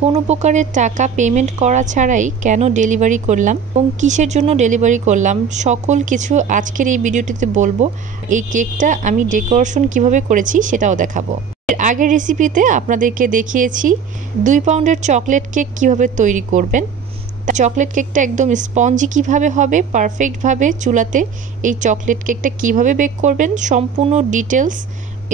কোনো প্রকারের টাকা পেমেন্ট করা ছাড়াই কেন ডেলিভারি করলাম এবং কিসের জন্য ডেলিভারি করলাম সকল কিছু আজকের এই ভিডিওটিতে বলবো। এই কেকটা আমি ডেকোরেশন কিভাবে করেছি সেটাও দেখাবো। এর আগের রেসিপিতে আপনাদেরকে দেখিয়েছি 2 পাউন্ডের চকলেট কেক কিভাবে তৈরি করবেন। চকলেট কেকটা একদম স্পঞ্জি কিভাবে হবে, পারফেক্টভাবে চুলাতে এই চকলেট কেকটা কিভাবে বেক করবেন সম্পূর্ণ ডিটেলস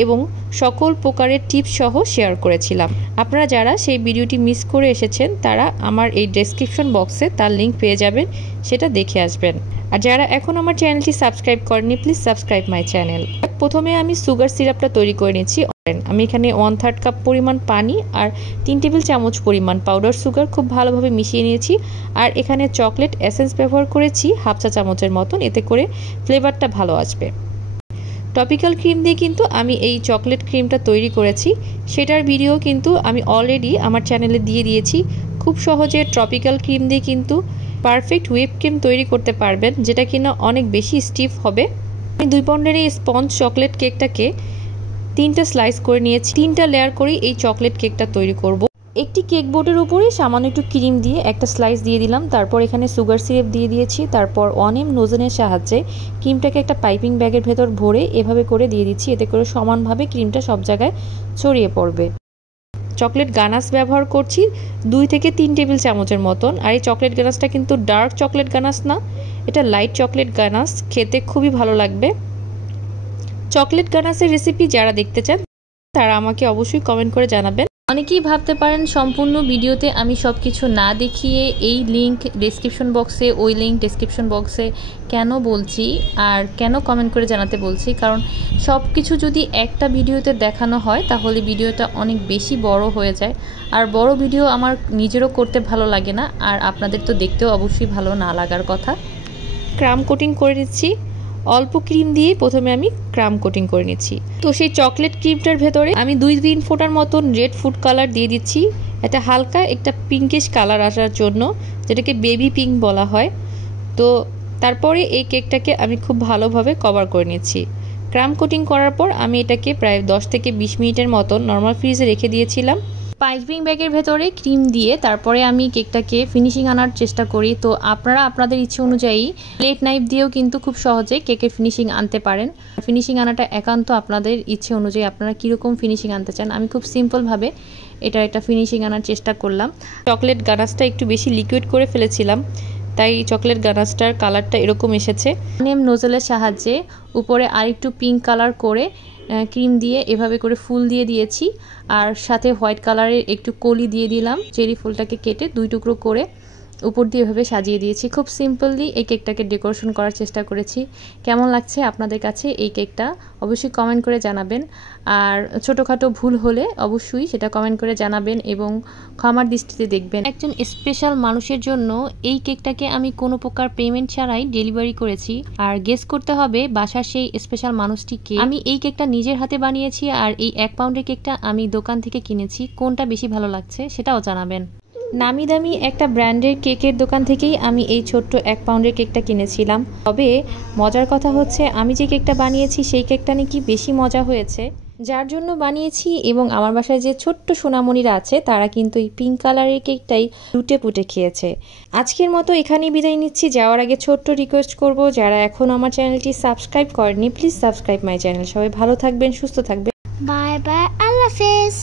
এবং সকল প্রকারের টিপস সহ শেয়ার করেছিলাম। আপনারা যারা সেই ভিডিওটি মিস করে এসেছেন তারা আমার এই ডেসক্রিপশন বক্সে তার লিঙ্ক পেয়ে যাবেন, সেটা দেখে আসবেন। আর যারা এখন আমার চ্যানেলটি সাবস্ক্রাইব করেননি প্লিজ সাবস্ক্রাইব মাই চ্যানেল। প্রথমে আমি সুগার সিরাপটা তৈরি করে নিচ্ছি। আমি এখানে 1/3 কাপ পরিমাণ পানি আর 3 টেবিল চামচ পরিমাণ পাউডার সুগার খুব ভালোভাবে মিশিয়ে নিয়েছি। আর এখানে চকলেট এসেন্স ব্যবহার করেছি 1/2 চা চামচের মতন, এতে করে ফ্লেভারটা ভালো আসবে। টপিক্যাল ক্রিম দিয়ে কিন্তু আমি এই চকলেট ক্রিমটা তৈরি করেছি, সেটার ভিডিও কিন্তু আমি অলরেডি আমার চ্যানেলে দিয়ে দিয়েছি। খুব সহজে টপিক্যাল ক্রিম দিয়ে কিন্তু পারফেক্ট হুইপ ক্রিম তৈরি করতে পারবেন, যেটা কিনা অনেক বেশি স্টিফ হবে। আমি 2 পাউন্ডের এই স্পঞ্জ চকলেট কেকটাকে 3টা স্লাইস করে নিয়েছি। 3টা লেয়ার করে এই চকলেট কেকটা তৈরি করব। একটি কেক বোর্ডের উপরে সামান্য একটু ক্রিম দিয়ে একটা স্লাইস দিয়ে দিলাম, তারপর এখানে সুগার সিরাপ দিয়ে দিয়েছি, তারপর 1 এম নোজনের সাহায্যে ক্রিমটাকে একটা পাইপিং ব্যাগের ভেতর ভরে এভাবে করে দিয়ে দিচ্ছি, এতে করে সমানভাবে ক্রিমটা সব জায়গায় ছড়িয়ে পড়বে। চকলেট গানাশ ব্যবহার করছি 2 থেকে 3 টেবিল চামচের মতন। আর এই চকলেট গানাশটা কিন্তু ডার্ক চকলেট গানাশ না, এটা লাইট চকলেট গানাশ, খেতে খুবই ভালো লাগবে। চকলেট গানাশের রেসিপি যারা দেখতে চান তারা আমাকে অবশ্যই কমেন্ট করে জানাবেন। অনেকেই ভাবতে পারেন সম্পূর্ণ ভিডিওতে আমি সব কিছু না দেখিয়ে এই লিঙ্ক ডেসক্রিপশন বক্সে, ওই লিঙ্ক ডেসক্রিপশন বক্সে কেন বলছি আর কেন কমেন্ট করে জানাতে বলছি, কারণ সব কিছু যদি একটা ভিডিওতে দেখানো হয় তাহলে ভিডিওটা অনেক বেশি বড় হয়ে যায়। আর বড় ভিডিও আমার নিজেরও করতে ভালো লাগে না, আর আপনাদের তো দেখতেও অবশ্যই ভালো না লাগার কথা। ক্রাম কোটিং করে নিচ্ছি, অল্প ক্রিম দিয়ে প্রথমে আমি ক্রাম কোটিং করে নিচ্ছি। তো সেই চকলেট ক্রিমটার ভেতরে আমি 2-3 ফোঁটার মতন রেড ফুড কালার দিয়ে দিচ্ছি, এটা হালকা একটা পিঙ্কিশ কালার আসার জন্য, যেটাকে বেবি পিঙ্ক বলা হয়। তো তারপরে এই কেকটাকে আমি খুব ভালোভাবে কভার করে নিচ্ছি। ক্রাম কোটিং করার পর আমি এটাকে প্রায় 10 থেকে 20 মিনিটের মতন নর্মাল ফ্রিজে রেখে দিয়েছিলাম। পাইপিং ব্যাগের ভেতরে ক্রিম দিয়ে তারপরে আমি কেকটাকে ফিনিশিং আনার চেষ্টা করি। তো আপনারা আপনাদের ইচ্ছে অনুযায়ী প্লেট নাইফ দিয়েও কিন্তু খুব সহজে কেকের ফিনিশিং আনতে পারেন। ফিনিশিং আনাটা একান্ত আপনাদের ইচ্ছে অনুযায়ী, আপনারা কীরকম ফিনিশিং আনতে চান। আমি খুব সিম্পলভাবে এটা ফিনিশিং আনার চেষ্টা করলাম। চকলেট গানাশটা একটু বেশি লিকুইড করে ফেলেছিলাম, তাই চকলেট গানাশটার কালারটা এরকম এসেছে। নেম নোজেলের সাহায্যে উপরে আরেকটু পিঙ্ক কালার করে ক্রিম দিয়ে এভাবে করে ফুল দিয়ে দিয়েছি, আর সাথে হোয়াইট কালারের একটু কলি দিয়ে দিলাম। চেরি ফুলটাকে কেটে 2 টুকরো করে উপর দিয়ে এভাবে সাজিয়ে দিয়েছি। খুব সিম্পলি এই কেকটাকে ডেকোরেশন করার চেষ্টা করেছি। কেমন লাগছে আপনাদের কাছে এই কেকটা অবশ্যই কমেন্ট করে জানাবেন। আর ছোটোখাটো ভুল হলে অবশ্যই সেটা কমেন্ট করে জানাবেন এবং ক্ষমার দৃষ্টিতে দেখবেন। একজন স্পেশাল মানুষের জন্য এই কেকটাকে আমি কোনো প্রকার পেমেন্ট ছাড়াই ডেলিভারি করেছি। আর গেস করতে হবে বাসার সেই স্পেশাল মানুষটি কে। আমি এই কেকটা নিজের হাতে বানিয়েছি, আর এই 1 পাউন্ডের কেকটা আমি দোকান থেকে কিনেছি। কোনটা বেশি ভালো লাগছে সেটাও জানাবেন। নামি দামি একটা ব্র্যান্ডের কেকের দোকান থেকেই আমি এই ছোট্ট 1 পাউন্ডের কেকটা কিনেছিলাম। তবে মজার কথা হচ্ছে আমি যে কেকটা বানিয়েছি সেই কেকটা নাকি বেশি মজা হয়েছে, যার জন্য বানিয়েছি। এবং আমার বাসায় যে ছোট্ট সোনামণিরা আছে তারা কিন্তু এই পিঙ্ক কালারের কেকটাই লুটে পুটে খেয়েছে। আজকের মতো এখানেই বিদায় নিচ্ছি। যাওয়ার আগে ছোট্ট রিকোয়েস্ট করব, যারা এখন আমার চ্যানেলটি সাবস্ক্রাইব করেনি প্লিজ সাবস্ক্রাইব মাই চ্যানেল। সবাই ভালো থাকবেন, সুস্থ থাকবেন। বাই বাই, আল্লাহ হাফেজ।